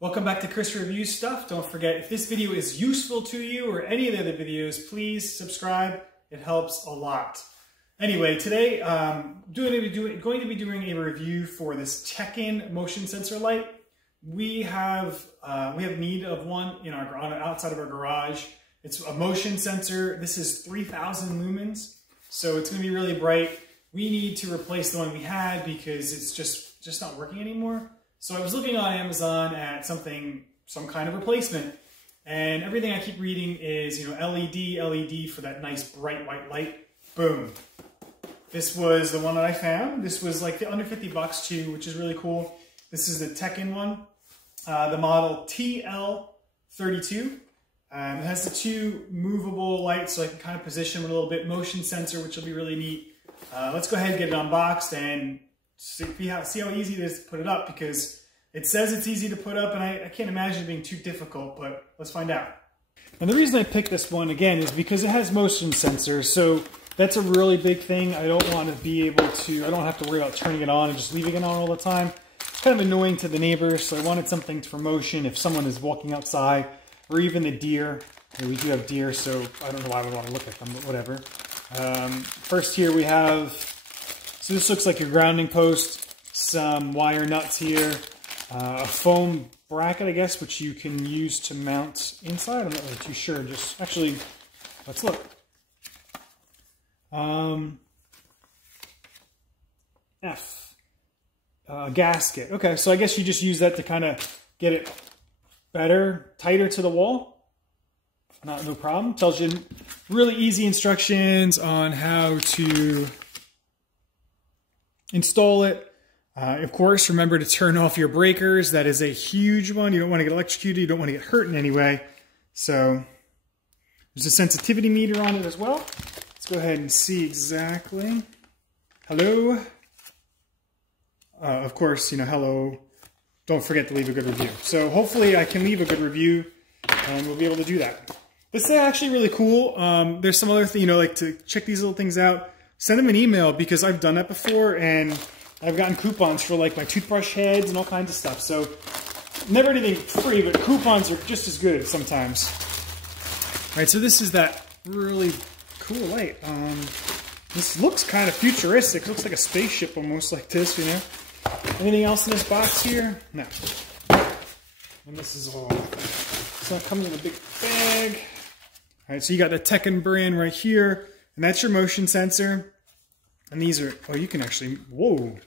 Welcome back to Chris Reviews Stuff. Don't forget, if this video is useful to you or any of the other videos, please subscribe. It helps a lot. Anyway, today I'm going to be doing a review for this Teckin motion sensor light. We have need of one in our outside of our garage. It's a motion sensor. This is 3,000 lumens, so it's going to be really bright. We need to replace the one we had because it's just not working anymore. So I was looking on Amazon at some kind of replacement, and everything I keep reading is, LED for that nice bright white light. Boom. This was the one that I found. This was like under 50 bucks too, which is really cool. This is the Teckin one, the model TL32. It has the two movable lights, so I can kind of position with a little bit motion sensor, which will be really neat. Let's go ahead and get it unboxed and see how easy it is to put it up, because it says it's easy to put up, and I can't imagine it being too difficult, but let's find out. And the reason I picked this one, again, is because it has motion sensors, so that's a really big thing. I don't want to be able to, I don't have to worry about turning it on and just leaving it on all the time. It's kind of annoying to the neighbors, so I wanted something for motion if someone is walking outside, or even the deer. We do have deer, so I don't know why I would want to look at them, but whatever. First here we have, so this looks like your grounding post, some wire nuts here, a foam bracket, I guess, which you can use to mount inside. I'm not really too sure. Just actually, let's look. Gasket. Okay, so I guess you just use that to kind of get it tighter to the wall. No problem. Tells you really easy instructions on how to install it. Of course, remember to turn off your breakers. That is a huge one. You don't want to get electrocuted. You don't want to get hurt in any way. So there's a sensitivity meter on it as well. Let's go ahead and see exactly. Hello. Of course, hello. Don't forget to leave a good review. So hopefully I can leave a good review and we'll be able to do that. This is actually really cool. There's some other thing, like to check these little things out. Send them an email, because I've done that before and I've gotten coupons for like my toothbrush heads and all kinds of stuff. So never anything free, but coupons are just as good sometimes. All right, so this is that really cool light. This looks kind of futuristic. It looks like a spaceship almost, like this, Anything else in this box here? No. And this is all, it's not coming in a big bag. All right, so you got the Teckin brand right here, and that's your motion sensor. And these are, oh, you can actually, whoa.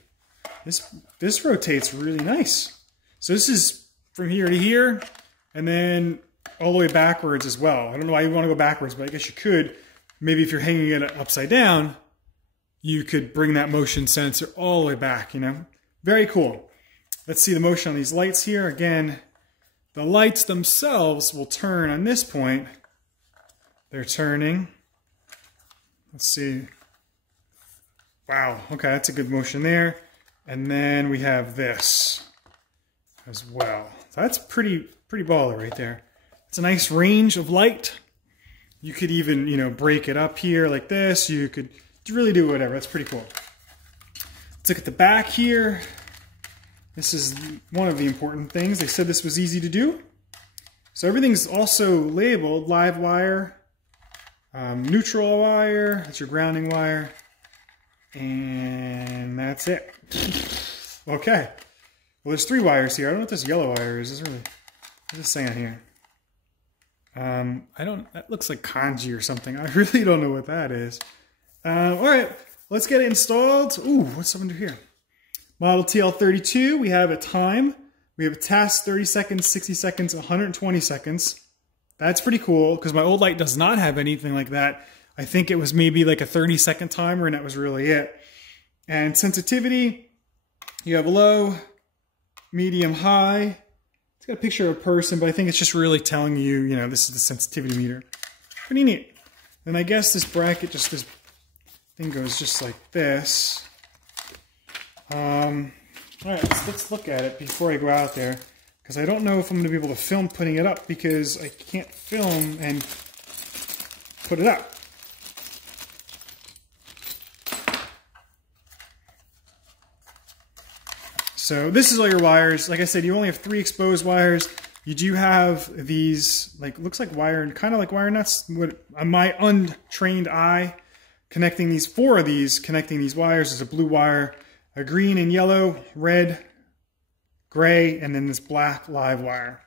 This rotates really nice. So this is from here to here, and then all the way backwards as well. I don't know why you want to go backwards, but I guess you could. Maybe if you're hanging it upside down, you could bring that motion sensor all the way back, Very cool. Let's see the motion on these lights here. Again, the lights themselves will turn on this point. They're turning. Let's see. Wow, okay, that's a good motion there. And then we have this as well. So that's pretty baller right there. It's a nice range of light. You could even, break it up here like this. You could really do whatever. That's pretty cool. Let's look at the back here. This is one of the important things. They said this was easy to do. So everything's also labeled: live wire, neutral wire, that's your grounding wire, and that's it. Okay. Well, there's 3 wires here. I don't know what this yellow wire is. What's this saying here? That looks like kanji or something. I really don't know what that is. All right, let's get it installed. Ooh, what's under here? Model TL32, we have a time. We have a test, 30 seconds, 60 seconds, 120 seconds. That's pretty cool, because my old light does not have anything like that. I think it was maybe like a 30-second timer, and that was really it. And sensitivity, you have low, medium, high. It's got a picture of a person, but I think it's just really telling you, this is the sensitivity meter. Pretty neat. And I guess this bracket, this thing goes just like this. All right, let's look at it before I go out there, because I don't know if I'm going to be able to film putting it up, because I can't film and put it up. So this is all your wires. Like I said, you only have 3 exposed wires. You do have these, like, looks like wire, kind of like wire nuts. What my untrained eye connecting these 4 of these, connecting these wires. There's a blue wire, a green and yellow, red, gray, and then this black live wire.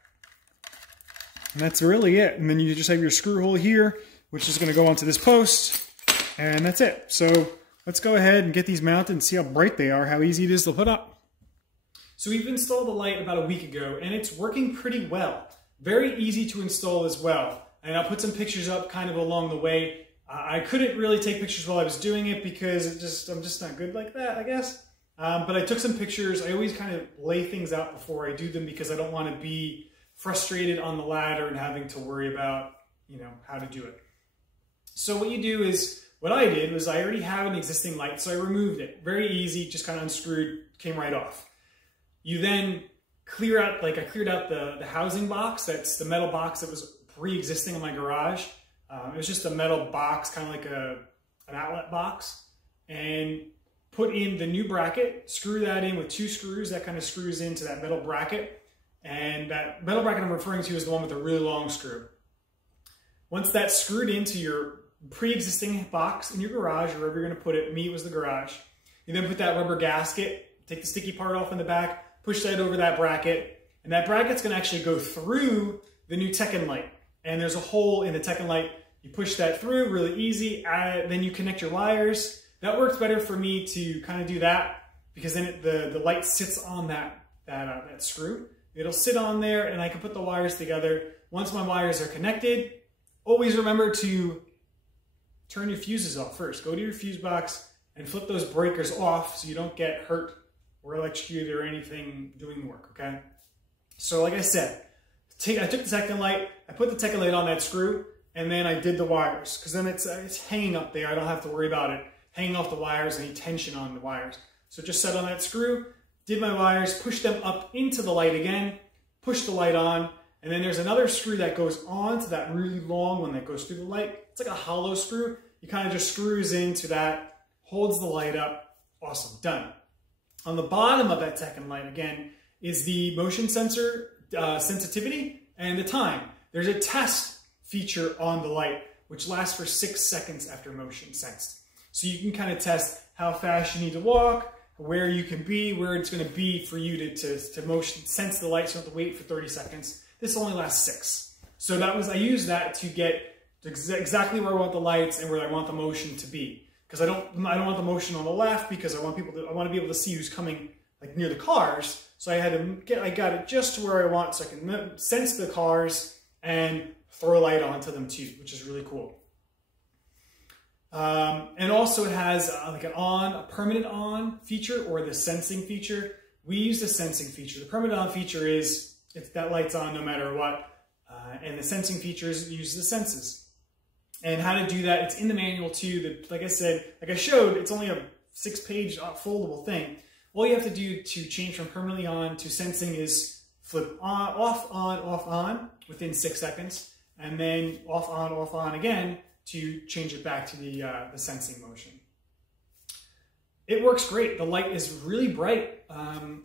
And that's really it. And then you just have your screw hole here, which is going to go onto this post, and that's it. So let's go ahead and get these mounted and see how bright they are, how easy it is to put up. So we've installed the light about a week ago, and it's working pretty well. Very easy to install as well. And I'll put some pictures up kind of along the way. I couldn't really take pictures while I was doing it because I'm just not good like that, I guess. But I took some pictures. I always kind of lay things out before I do them because I don't want to be frustrated on the ladder and having to worry about, you know, how to do it. So what you do is, what I did was I already have an existing light, so I removed it. Very easy, just kind of unscrewed, came right off. You then clear out, like I cleared out the housing box. That's the metal box that was pre-existing in my garage. It was just a metal box, kind of like an outlet box. And put in the new bracket, screw that in with 2 screws. That kind of screws into that metal bracket. And that metal bracket I'm referring to is the one with the really long screw. Once that's screwed into your pre-existing box in your garage, or wherever you're going to put it, me, it was the garage. You then put that rubber gasket, take the sticky part off in the back, push that over that bracket, and that bracket's going to actually go through the new Teckin light. And there's a hole in the Teckin light. You push that through, really easy. Then you connect your wires. That works better for me to kind of do that because then the light sits on that screw. It'll sit on there, and I can put the wires together. Once my wires are connected, always remember to turn your fuses off first. Go to your fuse box and flip those breakers off so you don't get hurt or electrocuted or anything doing the work, okay? So like I said, I took the Teckin light, I put the Teckin light on that screw, and then I did the wires, because then it's hanging up there. I don't have to worry about it hanging off the wires, any tension on the wires. So just set on that screw, did my wires, pushed them up into the light again, pushed the light on, and then there's another screw that goes on to that really long one that goes through the light. It's like a hollow screw. You kind of just screws into that, holds the light up. Awesome, done. On the bottom of that Teckin light, again, is the motion sensor sensitivity and the time. There's a test feature on the light, which lasts for 6 seconds after motion sensed. So you can kind of test how fast you need to walk, where you can be, where it's going to be for you to motion sense the light, so you don't have to wait for 30 seconds. This only lasts 6. So I used that to get exactly where I want the lights and where I want the motion to be. Because I don't want the motion on the left because I want to be able to see who's coming like near the cars. So I got it just to where I want, so I can sense the cars and throw a light onto them too, which is really cool. And also it has like a permanent on feature or the sensing feature. We use the sensing feature. The permanent on feature is that light's on no matter what, and the sensing features use the senses. And how to do that, it's in the manual too. Like I said, like I showed, it's only a 6-page foldable thing. All you have to do to change from permanently on to sensing is flip on, off, on within 6 seconds, and then off, on again to change it back to the sensing motion. It works great. The light is really bright.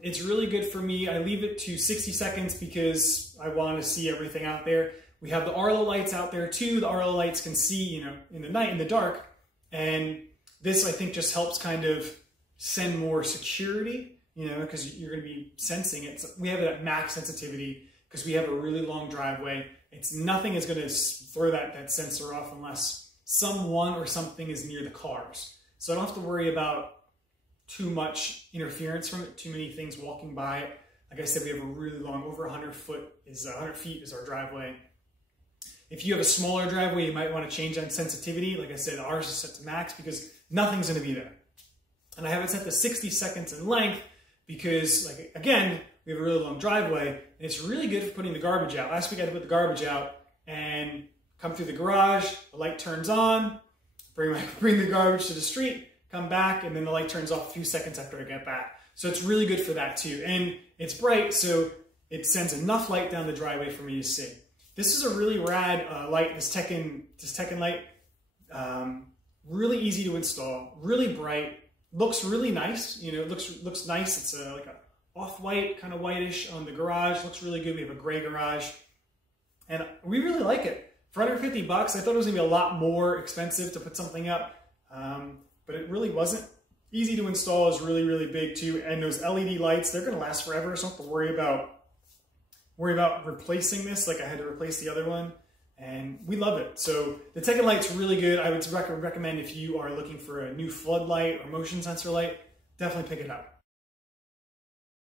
It's really good for me. I leave it to 60 seconds because I want to see everything out there. We have the Arlo lights out there too. The Arlo lights can see, you know, in the night, in the dark. And this, I think, just helps kind of send more security, you know, because you're going to be sensing it. So we have it at max sensitivity because we have a really long driveway. Nothing is going to throw that sensor off unless someone or something is near the cars. So I don't have to worry about too much interference from it, too many things walking by it. Like I said, we have a really long, over 100 feet is our driveway. If you have a smaller driveway, you might want to change that sensitivity. Like I said, ours is set to max because nothing's going to be there. And I have it set to 60 seconds in length because, like, again, we have a really long driveway, and it's really good for putting the garbage out. Last week I had to put the garbage out and come through the garage, the light turns on, bring the garbage to the street, come back, and then the light turns off a few seconds after I get back. So it's really good for that too. And it's bright, so it sends enough light down the driveway for me to see. This is a really rad light, this Teckin light. Really easy to install, really bright, looks really nice. You know, it looks nice. It's like a off-white, kind of whitish on the garage. Looks really good. We have a gray garage. And we really like it. For under 50 bucks, I thought it was gonna be a lot more expensive to put something up, but it really wasn't. Easy to install, is really, really big too. And those LED lights, they're gonna last forever, so I don't have to worry about replacing this like I had to replace the other one. And we love it. So the Teckin light's really good. I would recommend if you are looking for a new floodlight or motion sensor light, definitely pick it up.